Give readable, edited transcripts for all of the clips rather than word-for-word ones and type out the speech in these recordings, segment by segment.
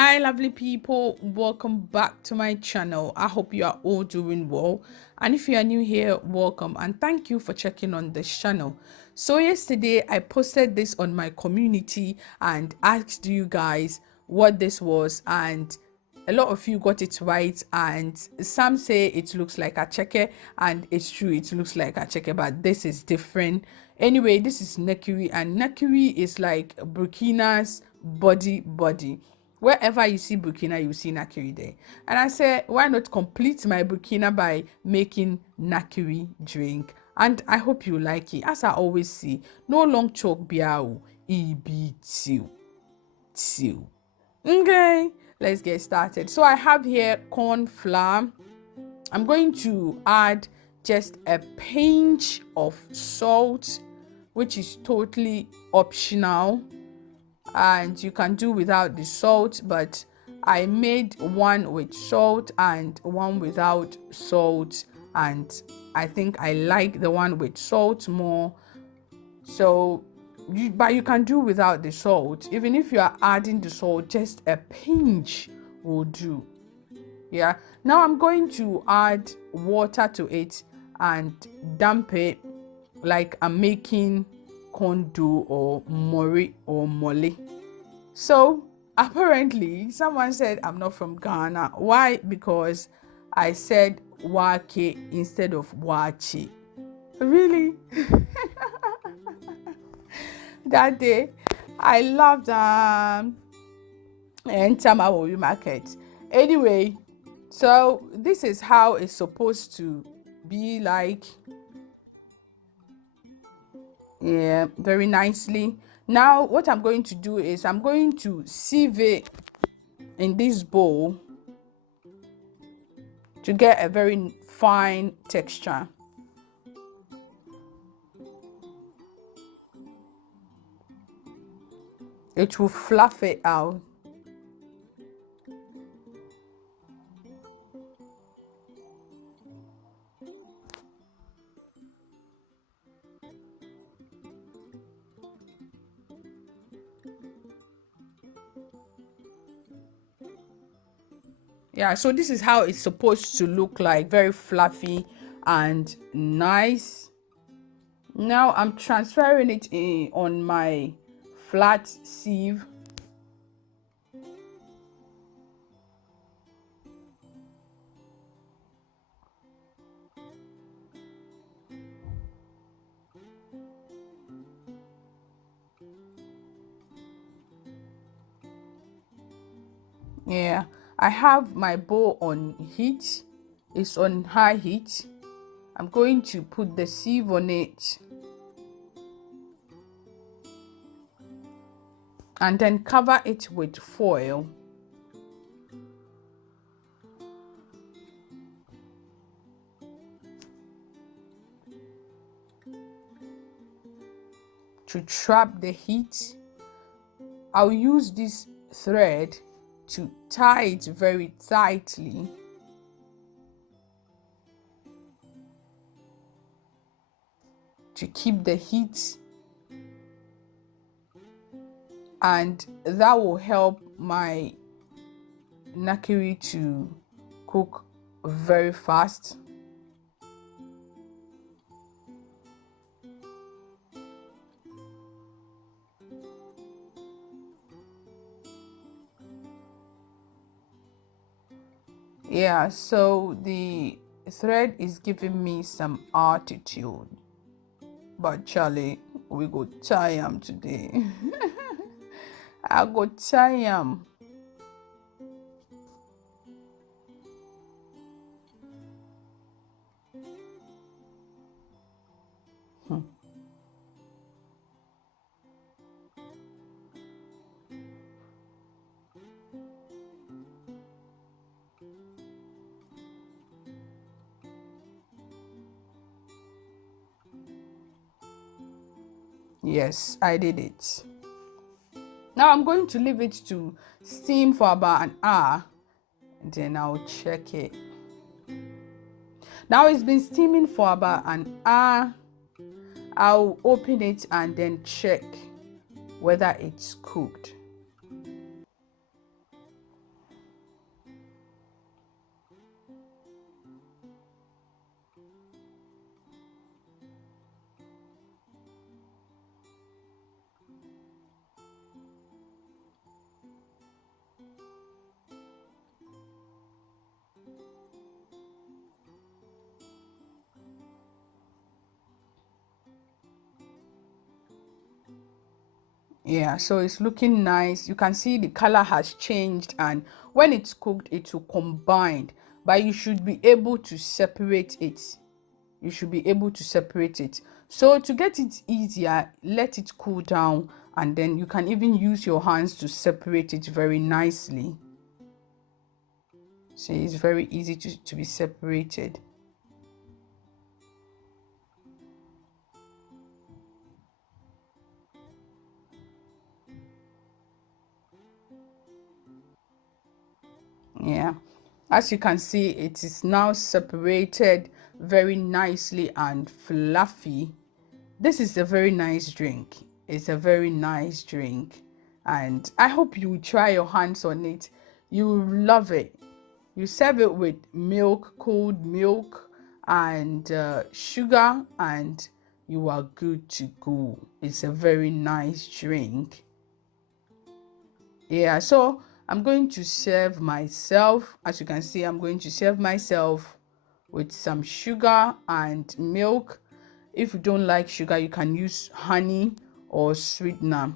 Hi lovely people, welcome back to my channel. I hope you are all doing well, and if you are new here, welcome and thank you for checking on this channel. So yesterday I posted this on my community and asked you guys what this was, and a lot of you got it right, and some say it looks like a checker, and it's true, it looks like a checker, but this is different. Anyway, this is NAKIRI, and NAKIRI is like Burkina's body. Wherever you see Burkina, you see NAKIRI there. And I said, why not complete my Burkina by making NAKIRI drink? And I hope you like it. As I always say, no long talk biao, EB2. Okay, let's get started. So I have here corn flour. I'm going to add just a pinch of salt, which is totally optional, and you can do without the salt, but I made one with salt and one without salt, and I think I like the one with salt more. So but you can do without the salt. Even if you are adding the salt, just a pinch will do. Yeah, now I'm going to add water to it and damp it like I'm making corn dough or mori or mole. So apparently someone said I'm not from Ghana. Why? Because I said wake instead of wachi. Really? That day I loved enter my market. Anyway, so this is how it's supposed to be like. Yeah, very nicely. Now what I'm going to do is I'm going to sieve it in this bowl to get a very fine texture. It will fluff it out. Yeah, so this is how it's supposed to look like, very fluffy and nice. Now I'm transferring it on my flat sieve. Yeah, I have my bowl on heat. It's on high heat. I'm going to put the sieve on it and then cover it with foil. To trap the heat, I'll use this thread to tie it very tightly. To keep the heat, and that will help my NAKIRI to cook very fast. Yeah, so the thread is giving me some altitude, but Charlie, we go tie him today. I go tie him. Yes, I did it. Now I'm going to leave it to steam for about an hour, and then I'll check it. Now it's been steaming for about an hour. I'll open it and then check whether it's cooked. Yeah, so it's looking nice. You can see the color has changed, and when it's cooked it will combine, but you should be able to separate it. You should be able to separate it. So to get it easier, let it cool down, and then you can even use your hands to separate it very nicely. So it's very easy to be separated. Yeah, as you can see, it is now separated very nicely and fluffy. This is a very nice drink. It's a very nice drink, and I hope you try your hands on it. You will love it. You serve it with milk, cold milk, and sugar, and you are good to go. It's a very nice drink. Yeah, so I'm going to serve myself. As you can see, I'm going to serve myself with some sugar and milk. If you don't like sugar, you can use honey or sweetener.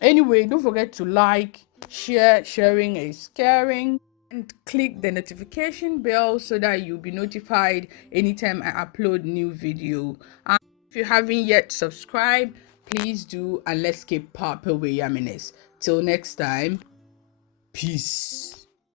Anyway, don't forget to like, share. Sharing is caring, and click the notification bell so that you'll be notified anytime I upload new video. And if you haven't yet subscribed, please do, and let's keep popping with yumminess. Till next time, peace.